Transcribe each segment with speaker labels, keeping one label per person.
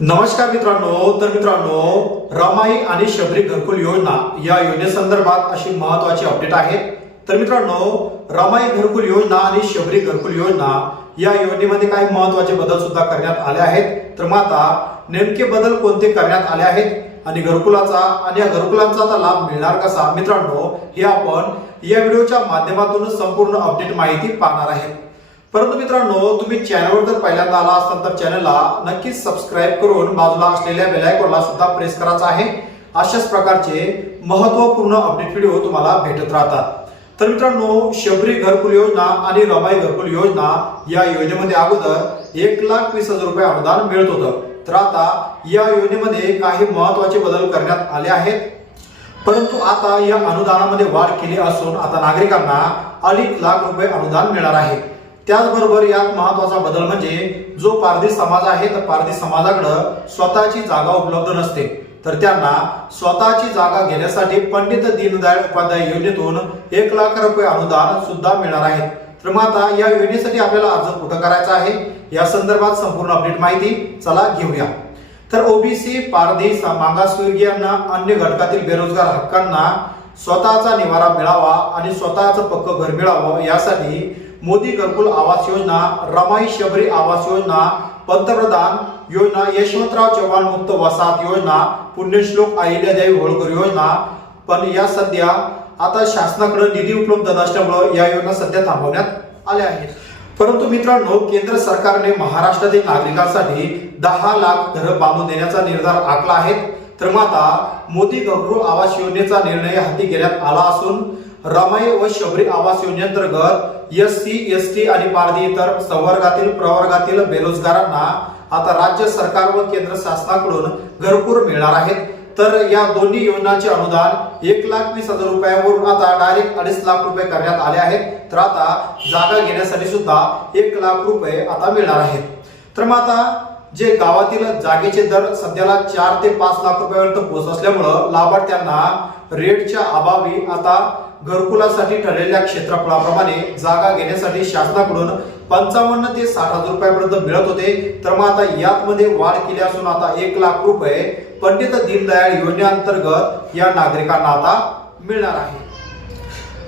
Speaker 1: नमस्कार मित्रांनो तर मित्रांनो रमाई आणि शबरी घरकुल योजना या योजनेसंदर्भात अशी महत्वाची अपडेट आहे. तर मित्रांनो रमाई घरकुल योजना आणि शबरी घरकुल योजना या योजनेमध्ये काही महत्त्वाचे बदल सुद्धा करण्यात आले आहेत. तर मग आता नेमके बदल कोणते करण्यात आले आहेत आणि घरकुलाचा आणि या घरकुलांचा आता लाभ मिळणार कसा? मित्रांनो हे आपण या व्हिडिओच्या माध्यमातून संपूर्ण अपडेट माहिती पाहणार आहे परंतु मित्रांनो तुम्ही चॅनलवर जर पहिल्यांदा आला असाल तर चॅनलला नक्कीच सबस्क्राईब करून बाजूला असलेल्या बेलायकॉनला सुद्धा प्रेस करायचा आहे. अशाच प्रकारचे महत्त्वपूर्ण अपडेट व्हिडिओ तुम्हाला भेटत राहतात. तर मित्रांनो शबरी घरकुल योजना आणि रमाई घरकुल योजना या योजनेमध्ये अगोदर एक लाख वीस हजार रुपये अनुदान मिळत होतं. तर आता या योजनेमध्ये काही महत्त्वाचे बदल करण्यात आले आहेत. परंतु आता या अनुदानामध्ये वाढ केली असून आता नागरिकांना अडीच लाख रुपये अनुदान मिळणार आहे. त्याचबरोबर यात महत्त्वाचा बदल म्हणजे जो पारधी समाज आहे तर पारधी समाजाकडं स्वतःची जागा उपलब्ध नसते. तर त्यांना स्वतःची जागा घेण्यासाठी पंडित दीनदयाळ उपाध्याय योजनेतून एक लाख रुपये अनुदान सुद्धा मिळणार आहे. तर मग आता या योजनेसाठी आपल्याला अर्ज कुठं करायचा आहे? या संदर्भात संपूर्ण अपडेट माहिती चला घेऊया. तर ओबीसी पारधी सा- मागासवर्गीयांना अन्य घटकातील बेरोजगार हक्कांना स्वतःचा निवारा मिळावा आणि स्वतःचं पक्क घर मिळावं यासाठी मोदी घरकुल आवास योजना रमाई शबरी आवास योजना पंतप्रधान योजना यशवंतराव चव्हाण मुक्त वसाहत योजना पुण्यश्लोक अहिल्यादेवी होळकर योजना. पण या सध्या आता शासनाकडे निधी उपलब्ध नसल्यामुळं या योजना सध्या थांबवण्यात आल्या आहेत. परंतु मित्रांनो केंद्र सरकारने महाराष्ट्रातील नागरिकांसाठी दहा लाख घरं बांधून देण्याचा निर्धार आखला आहे. तर माता मोदी घरकुल आवास योजनेचा निर्णय हाती घेण्यात आला असून रमाई व शबरी आवास योजनेअंतर्गत एस सी एस टी आणि पारधी इतर संवर्गातील प्रवर्गातील बेरोजगारांना आता राज्य सरकार व केंद्र शासनाकडून घरकुल मिळणार आहेत. तर या दोन्ही योजनांचे अनुदान एक लाख वीस हजार रुपयावरून आता डायरेक्ट अडीच लाख रुपये करण्यात आले आहेत. तर आता जागा घेण्यासाठी सुद्धा एक लाख रुपये आता मिळणार आहेत. तर मग आता जे गावातील जागेचे दर सध्याला चार ते पाच लाख रुपयापर्यंत पोहोच असल्यामुळं लाभार्थ्यांना रेटच्या अभावी आता घरकुलासाठी ठरलेल्या क्षेत्रफळाप्रमाणे जागा घेण्यासाठी शासनाकडून पंचावन्न ते साठ हजार रुपयापर्यंत मिळत होते. तर मग आता यातमध्ये वाढ केली असून आता एक लाख रुपये पंडित दीनदयाळ योजनेअंतर्गत या नागरिकांना आता मिळणार आहे.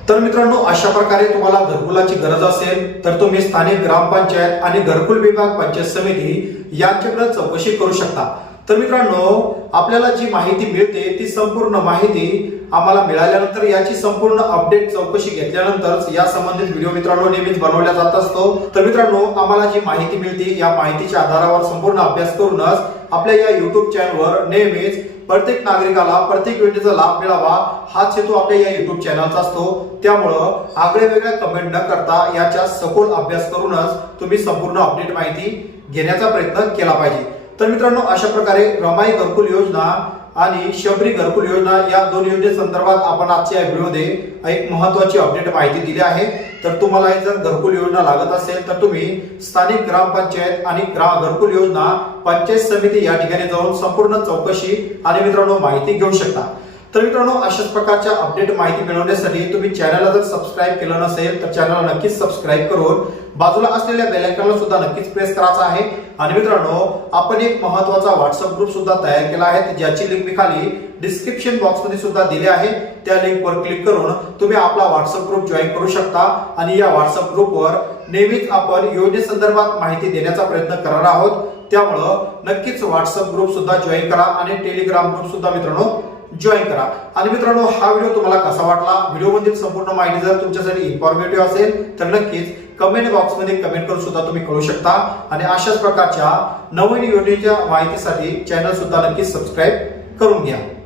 Speaker 1: तर मित्रांनो अशा प्रकारे तुम्हाला घरकुलाची गरज असेल तर तुम्ही स्थानिक ग्रामपंचायत आणि घरकुल विभाग पंचायत समिती यांच्याकडे चौकशी करू शकता. तर मित्रांनो आपल्याला जी माहिती मिळते ती संपूर्ण माहिती आम्हाला मिळाल्यानंतर याची संपूर्ण अपडेट चौकशी घेतल्यानंतरच या संबंधित व्हिडिओ मित्रांनो नेहमीच बनवला जात असतो. तर मित्रांनो आम्हाला जी माहिती मिळते या माहितीच्या आधारावर संपूर्ण अभ्यास करूनच आपल्या या युट्यूब चॅनलवर नेहमीच प्रत्येक नागरिकाला प्रत्येक योजनेचा लाभ मिळावा हाच हेतू आपल्या या युट्यूब चॅनलचा असतो. त्यामुळं आगळे वेगळ्या कमेंट न करता याच्या सखोल अभ्यास करूनच तुम्ही संपूर्ण अपडेट माहिती घेण्याचा प्रयत्न केला पाहिजे. तर मित्रांनो अशा प्रकारे रमाई घरकुल योजना आणि शबरी घरकुल योजना या दोन योजने संदर्भात आपण आजच्या या व्हिडिओमध्ये एक महत्वाची अपडेट माहिती दिली आहे. तर तुम्हाला हे जर घरकुल योजना लागत असेल तर तुम्ही स्थानिक ग्रामपंचायत आणि ग्रा घरकुल योजना पंचायत समिती या ठिकाणी जाऊन संपूर्ण चौकशी आणि मित्रांनो माहिती घेऊ शकता. तर मित्रांनो अशाच प्रकारच्या अपडेट माहिती मिळवण्यासाठी तुम्ही चॅनलला जर सबस्क्राईब केलं नसेल तर चॅनलला नक्कीच सबस्क्राईब करून बाजूला असलेल्या बेलायकनला सुद्धा नक्कीच प्रेस करायचा आहे. आणि मित्रांनो आपण एक महत्त्वाचा व्हॉट्सअप ग्रुप सुद्धा तयार केला आहे. ज्याची लिंक मी खाली डिस्क्रिप्शन बॉक्समध्ये सुद्धा दिली आहे. त्या लिंकवर क्लिक करून तुम्ही आपला व्हॉट्सअप ग्रुप जॉईन करू शकता. आणि या व्हॉट्सअप ग्रुपवर नेहमीच आपण योजनेसंदर्भात माहिती देण्याचा प्रयत्न करणार आहोत. त्यामुळं नक्कीच व्हॉट्सअप ग्रुप सुद्धा जॉईन करा. आणि टेलिग्राम ग्रुप सुद्धा मित्रांनो जॉईन करा. आणि मित्रांनो हा व्हिडिओ तुम्हाला कसा वाटला? व्हिडिओमधील संपूर्ण माहिती जर तुमच्यासाठी इन्फॉर्मेटिव्ह असेल तर नक्कीच कमेंट बॉक्समध्ये कमेंट करून सुद्धा तुम्ही कळू शकता. आणि अशाच प्रकारच्या नवीन योजनेच्या माहितीसाठी चॅनल सुद्धा नक्कीच सबस्क्राईब करून घ्या.